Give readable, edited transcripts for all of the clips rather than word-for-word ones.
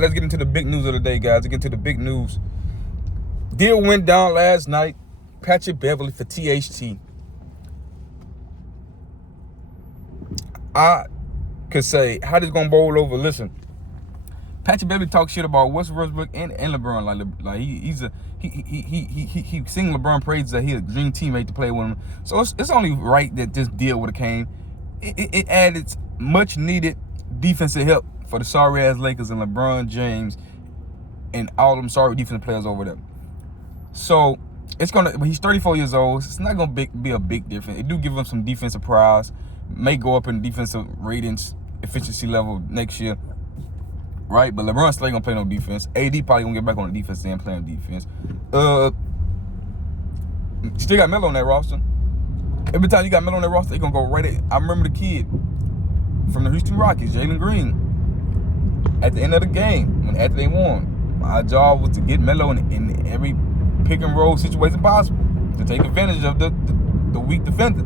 Let's get into the big news of the day, guys. Let's get into the big news. Deal went down last night. Patrick Beverly for THT. I could say, how this gonna bowl over? Listen, Patrick Beverly talks shit about Russell Westbrook and LeBron. Like he sing LeBron praises that he a dream teammate to play with him. So it's only right that this deal would have came. It added much needed defensive help for the sorry ass Lakers and LeBron James and all them sorry defensive players over there. So it's gonna. He's 34 years old. It's not gonna be a big difference. It do give him some defensive prize. May go up in defensive ratings, efficiency level next year, right? But LeBron still ain't gonna play no defense. AD probably gonna get back on the defense and play on defense. Still got Melo on that roster. Every time you got Melo on that roster, they gonna go right at. I remember the kid from the Houston Rockets, Jalen Green. At the end of the game, after they won, my job was to get Melo in every pick and roll situation possible to take advantage of the weak defender.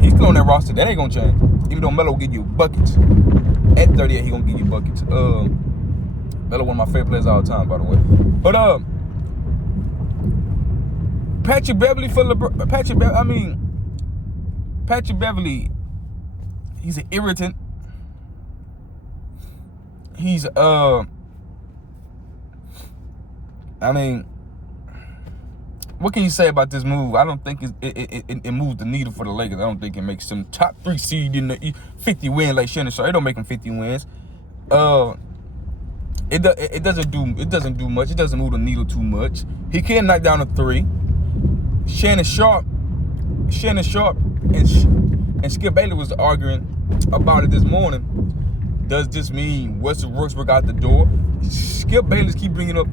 He's still on that roster. That ain't gonna change. Even though Melo will give you buckets. At 38, he gonna give you buckets. Melo one of my favorite players all the time, by the way. But Patrick Beverly for LeBron. Patrick Beverly. He's an irritant. He's what can you say about this move? I don't think it moves the needle for the Lakers. I don't think it makes them top 3 seed in the 50 win like Shannon. So it don't make them 50 wins. It doesn't do much. It doesn't move the needle too much. He can knock down a 3. Shannon Sharp and Skip Bayless was arguing about it this morning. Does this mean Westbrook out the door? Skip Bayless keep bringing up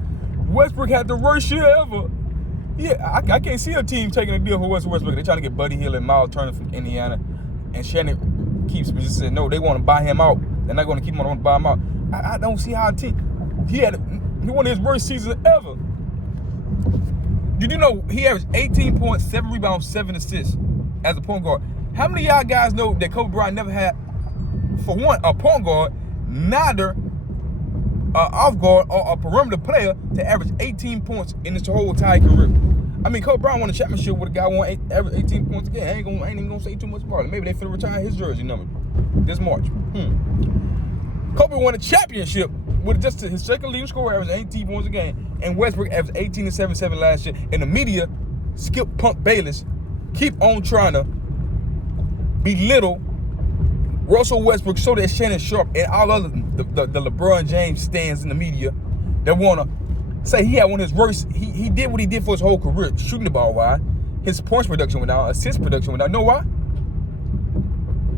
Westbrook had the worst year ever. Yeah, I can't see a team taking a deal for Westbrook. They're trying to get Buddy Hield and Miles Turner from Indiana. And Shannon keeps just saying, no, they want to buy him out. They're not going to keep him on to buy him out. I don't see how a team. He won his worst season ever. Did you know he averaged 18 points, 7 rebounds, 7 assists as a point guard? How many of y'all guys know that Kobe Bryant never had, for one, a point guard, neither off guard or a perimeter player to average 18 points in his whole entire career? I mean, Kobe Bryant won a championship with a guy who average 18 points a game. I ain't even gonna say too much about it. Maybe they finna retire his jersey number this March. Kobe won a championship with just his second leading scorer, averaging 18 points a game, and Westbrook averaged 18 and 7 last year. And the media, Skip Punk Bayless, keep on trying to belittle Russell Westbrook so that Shannon Sharp and all other the LeBron James stands in the media that wanna say he had one of his worst. He did what he did for his whole career, shooting the ball wide. His points production went down, assist production went down. You know why?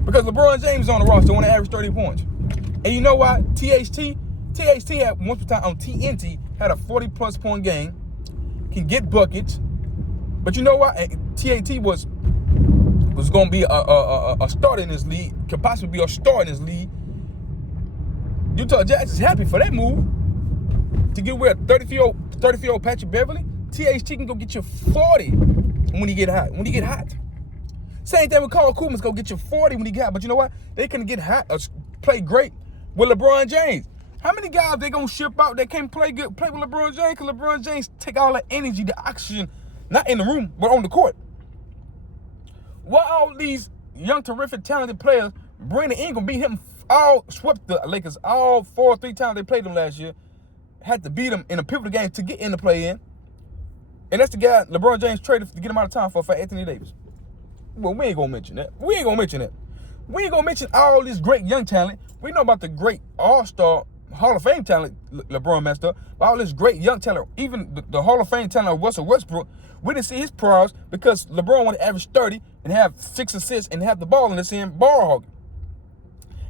Because LeBron James on the roster want to average 30 points. And you know why? THT had once upon a time on TNT had a 40+ point game, can get buckets. But you know why? THT was going to be a starter in this league, could possibly be a star in this league. Utah Jazz is happy for that move to get rid of 30-year-old Patrick Beverly. THT can go get you 40 when he get hot. Same thing with Carl Kuzma's go get you 40 when he get hot. But you know what? They can get hot or play great with LeBron James. How many guys they gonna ship out that can play with LeBron James? Because LeBron James take all the energy, the oxygen, not in the room, but on the court. Why all these young, terrific, talented players, Brandon Ingram beat him, all swept the Lakers all 4 or 3 times they played them last year, had to beat them in a pivotal game to get in the play-in. And that's the guy LeBron James traded to get him out of town for Anthony Davis. Well, we ain't gonna mention that. We ain't gonna mention all this great young talent. We know about the great all-star Hall of Fame talent LeBron messed up, but all this great young talent, even the Hall of Fame talent of Russell Westbrook, we didn't see his prowess because LeBron wanted to average 30 and have 6 assists and have the ball in the same ball hogging.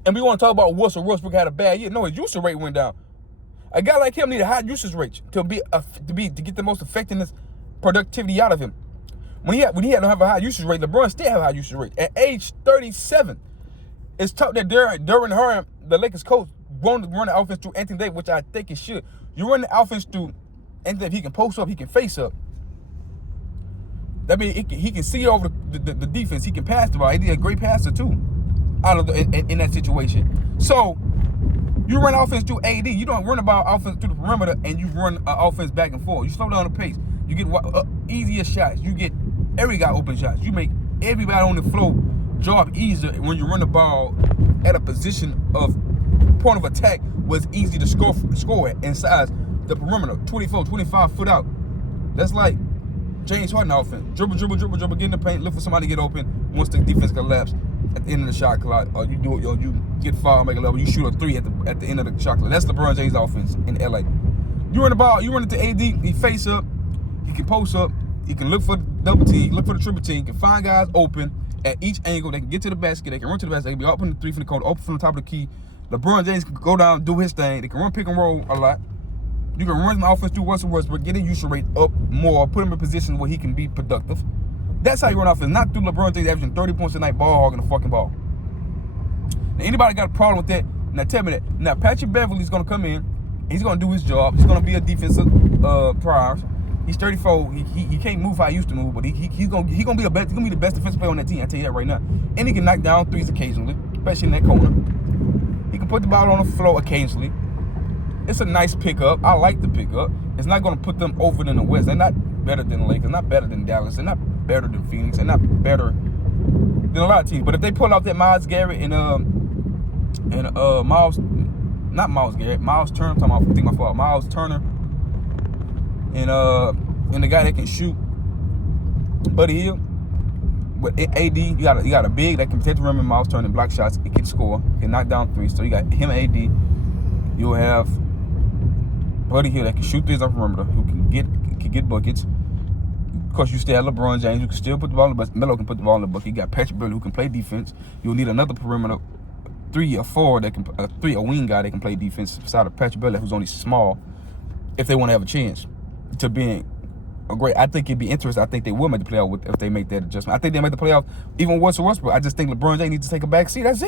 And we want to talk about Russell Westbrook had a bad year. No, his usage rate went down. A guy like him need a high usage rate to get the most effectiveness, productivity out of him. When he had to have a high usage rate, LeBron still have a high usage rate. At age 37, it's talk that Darren Harden, the Lakers coach, wanted to run the offense through Anthony Davis, which I think it should. You run the offense through Anthony Davis, he can post up, he can face up. That means he can see over the defense. He can pass the ball. He's a great passer too, in that situation. So You run offense through AD. You don't run about offense through the perimeter and you run offense back and forth. You slow down the pace. You get easier shots. You get every guy open shots. You make everybody on the floor job easier when you run the ball at a position of point of attack where it's easy to score at inside the perimeter, 24, 25 foot out. That's like James Harden offense. Dribble, get in the paint, look for somebody to get open once the defense collapse at the end of the shot clock. Or you do it, or you get fouled, make a level, you shoot a three at the end of the shot clock. That's LeBron James offense in LA. You run the ball, you run it to AD, he face up, he can post up, he can look for the double team, look for the triple team, he can find guys open at each angle, they can get to the basket, they can run to the basket, they can be open the three from the corner, open from the top of the key. LeBron James can go down, do his thing, they can run pick and roll a lot. You can run the offense through Russell Westbrook, get his usage rate up more, put him in positions where he can be productive. That's how you run offense, not through LeBron James averaging 30 points a night, ball hogging the fucking ball. Now, anybody got a problem with that? Now tell me that. Now Patrick Beverly's gonna come in, he's gonna do his job. He's gonna be a defensive prize. He's 34. He can't move how he used to move, but he's gonna be the best. He's gonna be the best defensive player on that team. I tell you that right now. And he can knock down threes occasionally, especially in that corner. He can put the ball on the floor occasionally. It's a nice pickup. I like the pickup. It's not going to put them over in the West. They're not better than the Lakers. Not better than Dallas. They're not better than Phoenix. They're not better than a lot of teams. But if they pull out that Miles Garrett and Miles Turner. Miles Turner and the guy that can shoot, Buddy Hield. But AD, you got a big that can protect the rim and Miles Turner, block shots. It can score. Can knock down threes. So you got him and AD. You'll have Buddy Hield that can shoot threes off the perimeter, who can get buckets. Of course, you still have LeBron James, who can still put the ball in the bucket. Melo can put the ball in the bucket. You got Patrick Beverly, who can play defense. You'll need another perimeter, a wing guy that can play defense beside of Patrick Beverly, who's only small, if they want to have a chance to being a great. I think it'd be interesting. I think they will make the playoff if they make that adjustment. I think they make the playoff even with Russell Westbrook. I just think LeBron James needs to take a back seat. That's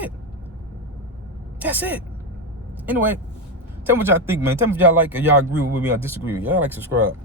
it. Anyway. Tell me what y'all think, man. Tell me if y'all like or y'all agree with me or disagree with me. Y'all like, subscribe.